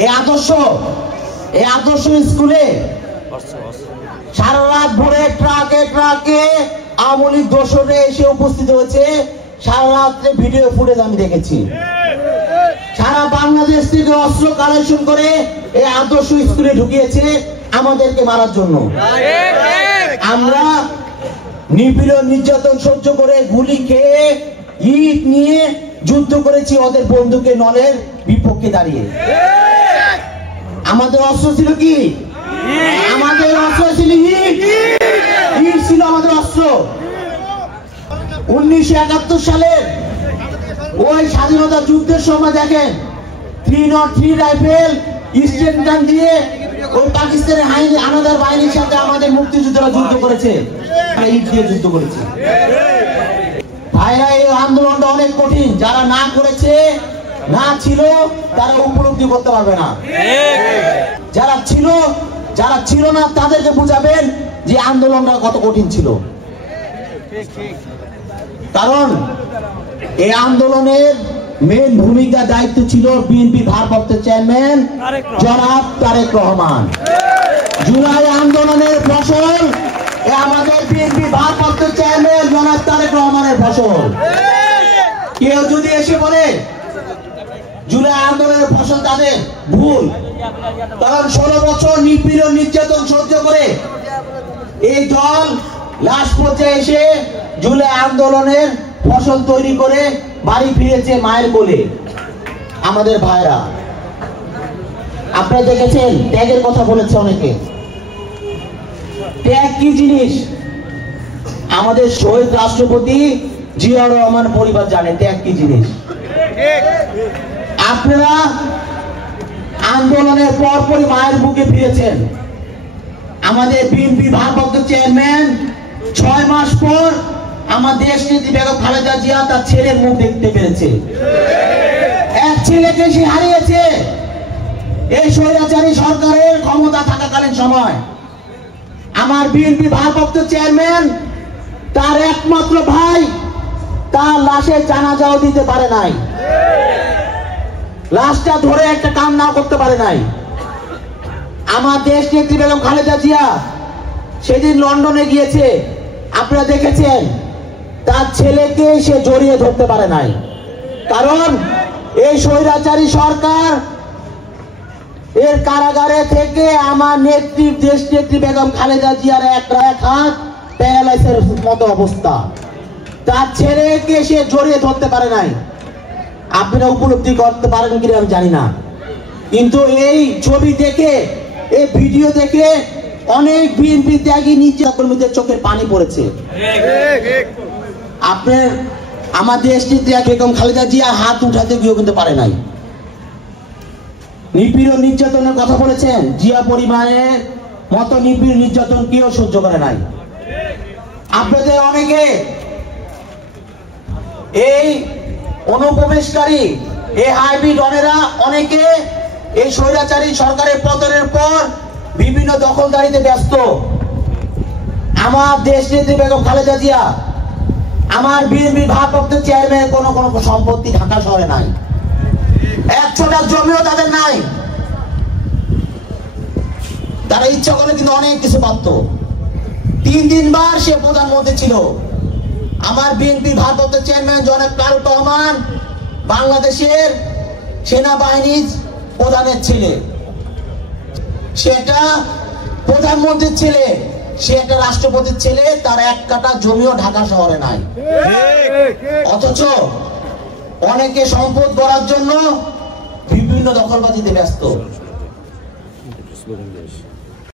এই আদর্শ স্কুলে সারা রাত ভরে ট্রাকে ট্রাকে আওয়ামী লীগ দোসরে এসে উপস্থিত হয়েছে। সারা রাত্রে ভিডিও ফুটেজ আমি দেখেছি। সারা বাংলাদেশ থেকে অস্ত্র কালেকশন করে এই আদর্শ স্কুলে ঢুকিয়েছে আমাদেরকে মারার জন্য। আমরা নিপীড়ন নির্যাতন সহ্য করে গুলি খেয়ে ইট নিয়ে যুদ্ধ করেছি ওদের বন্দুকের নলের বিপক্ষে দাঁড়িয়ে। আমাদের অস্ত্র ছিল কি? আমাদের অস্ত্র ছিল ইট ছিল আমাদের অস্ত্র। 1971 সালের ওই স্বাধীনতা যুদ্ধের সময় দেখেন 303 রাইফেল স্টেনগান দিয়ে ওই পাকিস্তানের হানাদার বাহিনীর সাথে আমাদের মুক্তিযোদ্ধারা যুদ্ধ করেছে, ইট দিয়ে যুদ্ধ করেছে। ভাইরা, এই আন্দোলনটা অনেক কঠিন। যারা না করেছে, না ছিল, তারা উপলব্ধি করতে পারবে না। যারা ছিল না তাদেরকে বুঝাবেন যে আন্দোলনটা কত কঠিন ছিল। কারণ এই আন্দোলনের মেন ভূমিকা দায়িত্ব ছিল বিএনপি ভারপ্রাপ্ত চেয়ারম্যান জনাব তারেক রহমান। জুলাই আন্দোলনের ফসল আমাদের বিএনপি ভারপ্রাপ্ত চেয়ারম্যান জনাব তারেক রহমানের ফসল। কেউ যদি এসে বলে জুলাই আন্দোলনের ফসল তাদের, ভুল। কারণ 16 বছর নিপীড়ন নির্যাতন সহ্য করে এই দল লাস্ট পর্যায়ে এসে জুলাই আন্দোলনের ফসল তৈরি করে বাড়ি ফিরেছে মায়ের কোলে। আমাদের ভাইরা, আপনারা দেখেছেন ত্যাগের কথা বলেছে অনেকে। ত্যাগ কি জিনিস? আমাদের শহীদ রাষ্ট্রপতি জিয়াউর রহমান পরিবার জানে ত্যাগ কি জিনিস। আপনারা আন্দোলনের পরপরই মায়ের বুকে ফিরেছেন। আমাদের বিএনপি ভারপ্রাপ্ত চেয়ারম্যান 6 মাস পর আমার দেশ নেত্রী বেগম খালেদা জিয়া তার ছেলের মুখ দেখতে পেরেছে। এক ছেলেকে সে হারিয়েছে এই স্বৈরাচারী সরকারের ক্ষমতা থাকাকালীন সময়। আমার বিএনপি ভারপ্রাপ্ত চেয়ারম্যান তার একমাত্র ভাই তার লাশের জানাজাও দিতে পারে নাই, লাশটা ধরে একটা কান্নাও করতে পারে নাই। আমার দেশ নেত্রী বেগম খালেদা জিয়া সেদিন লন্ডনে গিয়েছে, আপনারা দেখেছেন, তার ছেলেকে সে জড়িয়ে ধরতে পারে নাই। কারণ এই স্বৈরাচারী সরকার এর কারাগারে থেকে আমার নেত্রী দেশ নেত্রী বেগম খালেদা জিয়ার এক হাত প্যারালাইসের মতো অবস্থা, তার ছেলেকে সে জড়িয়ে ধরতে পারে নাই। আপনারা উপলব্ধি করতে পারেন কিনা আমি জানি না, কিন্তু এই ছবি দেখে, এই ভিডিও দেখে অনেক বিএনপি ত্যাগী নির্যাতন কর্মীদের চোখের পানি পড়েছে। আপনার আমার দেশ নেত্রী বেগম খালেদা জিয়া হাত উঠাতে গিয়েও কিন্তু পারে নাই। নিপীড়ন নির্যাতনের কথা বলেছেন, জিয়া পরিবারের মতো নিপীড়ন নির্যাতন কেউ সহ্য করে নাই। আপনাদের অনেকে এই অনুপ্রবেশকারী এই হাইব্রিড ডনেরা অনেকে এই স্বৈরাচারী সরকারের পতনের পর বিভিন্ন দখলদারিতে ব্যস্ত। আমার দেশ নেত্রী বেগম খালেদা জিয়া, আমার বিএনপি ভারপ্রাপ্ত চেয়ারম্যান কোনো সম্পত্তি ঢাকা শহরে নাই, 1 ছোটা জমিও তাদের নাই। তারা ইচ্ছা করে কিন্তু অনেক কিছু পারত। 3 বার সে প্রধানমন্ত্রী ছিল। আমার বিএনপি ভারপ্রাপ্ত চেয়ারম্যান জনাব তারেক রহমান বাংলাদেশের সেনাবাহিনীর প্রধানের ছেলে, সেটা প্রধানমন্ত্রীর ছেলে, সে একটা রাষ্ট্রপতির ছেলে, তার 1 কাঠা জমিও ঢাকা শহরে নাই। অথচ অনেকে সম্পদ গড়ার জন্য বিভিন্ন দখলবাজিতে ব্যস্ত।